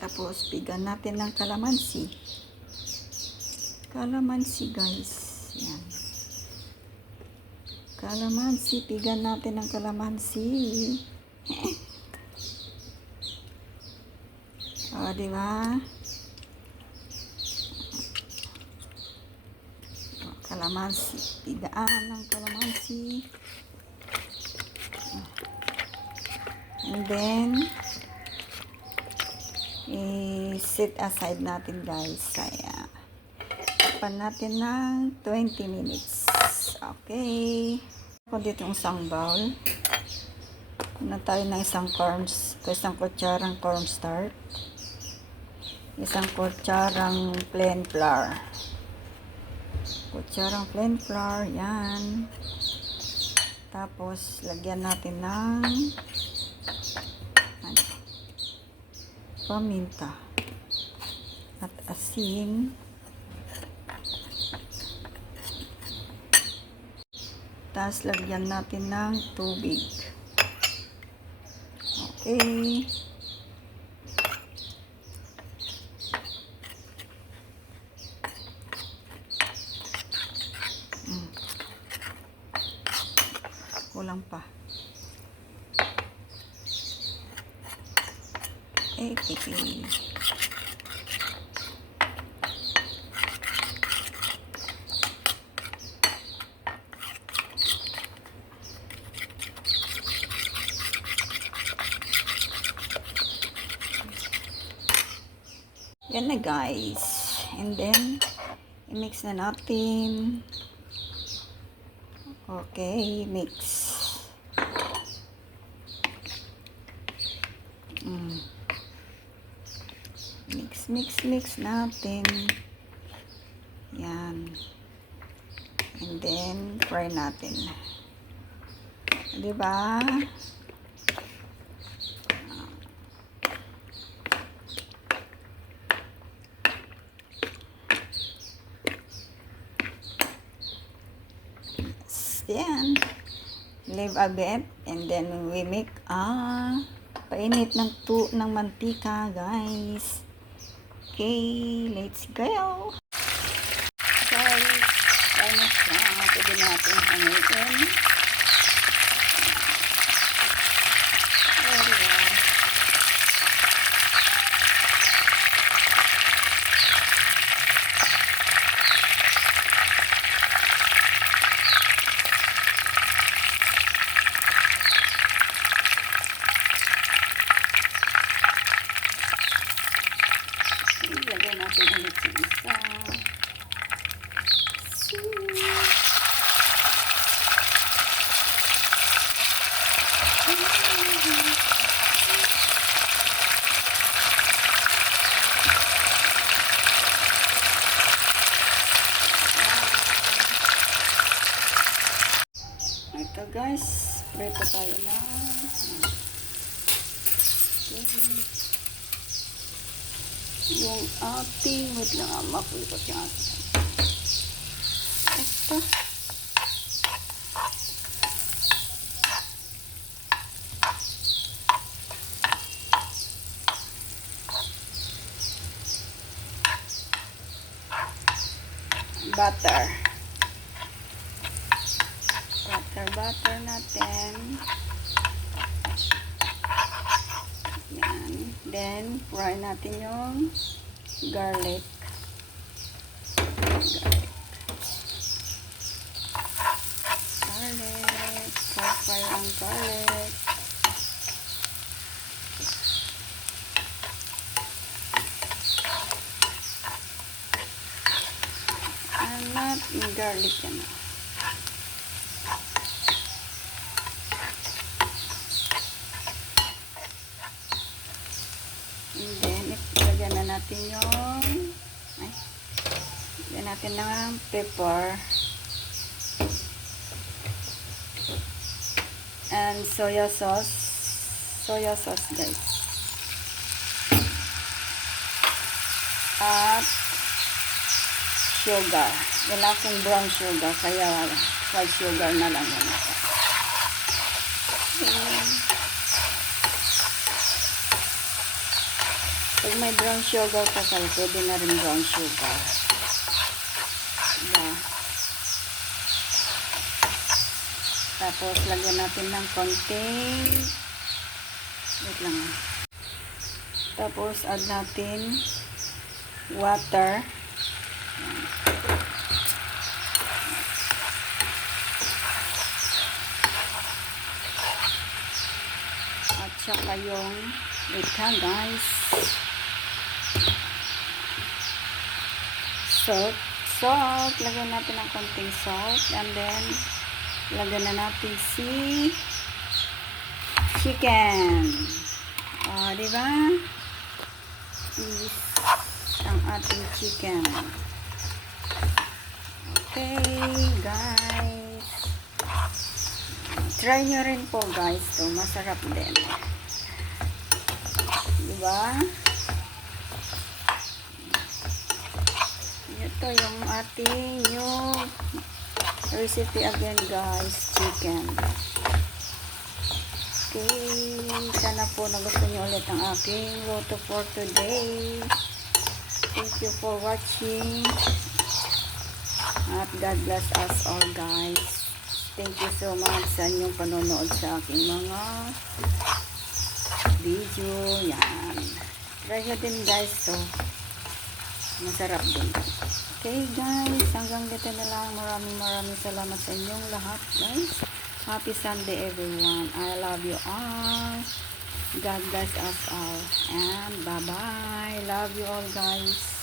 Tapos, pigan natin ng kalamansi. Kalamansi, guys. Yan. Kalamansi, pigan natin ng kalamansi. O, diba? Kalamansi. Pigaan ng kalamansi. And then, i-set aside natin, guys. Kaya, tapan natin ng 20 minutes. Okay. Ako dito yung isang bowl. Kunan tayo ng isang kutsarang cornstarch. Isang kutsarang plain flour. Kutsarang plain flour. Yan. Tapos, lagyan natin ng paminta at asin. Tapos lagyan natin ng tubig. Okay. Kulang pa. Okay. Yan na, guys. And then, i-mix na natin. Okay, mix. Mix natin. Yan. And then, fry natin. Diba? Yan. Leave a bit. And then, we make painit ng mantika, guys. Okay, let's go. Guys, painit na. Pwede natin hangin. Lagyan natin ulit sa isa. Ito, guys, prito tayo na. Yung ating, wait lang, mapulipot yung ating. Ito. Butter. Butter natin. Yan. Then, fry natin yung garlic. Fry ang garlic. Not yung garlic yan. And then, ilagyan na natin yung ilagyan natin ng pepper and soya sauce, guys, at sugar. Wala akong brown sugar, kaya white sugar na lang yan. Pag may brown sugar ka kayo, pwede na rin brown sugar. Diba? Tapos, lagyan natin ng konting, wait lang. Tapos, add natin water. At saka yung, wait lang guys. Salt. Lagyan natin ng konting salt. And then, lagyan na natin si chicken. Diba? Is ang ating chicken. Okay, guys. Try nyo rin po, guys. To masarap din. Diba? Ito yung ating new recipe again, guys. Chicken. Okay. Sana po nagustuhan nyo ulit ang aking luto for today. Thank you for watching. At God bless us all, guys. Thank you so much sa inyong panonood sa aking mga video. Yan. Try nyo din, guys. So, masarap din. Okay, guys. Hanggang dito na lang. Maraming salamat sa inyong lahat, guys. Happy Sunday, everyone. I love you all. God bless us all. And bye-bye. Love you all, guys.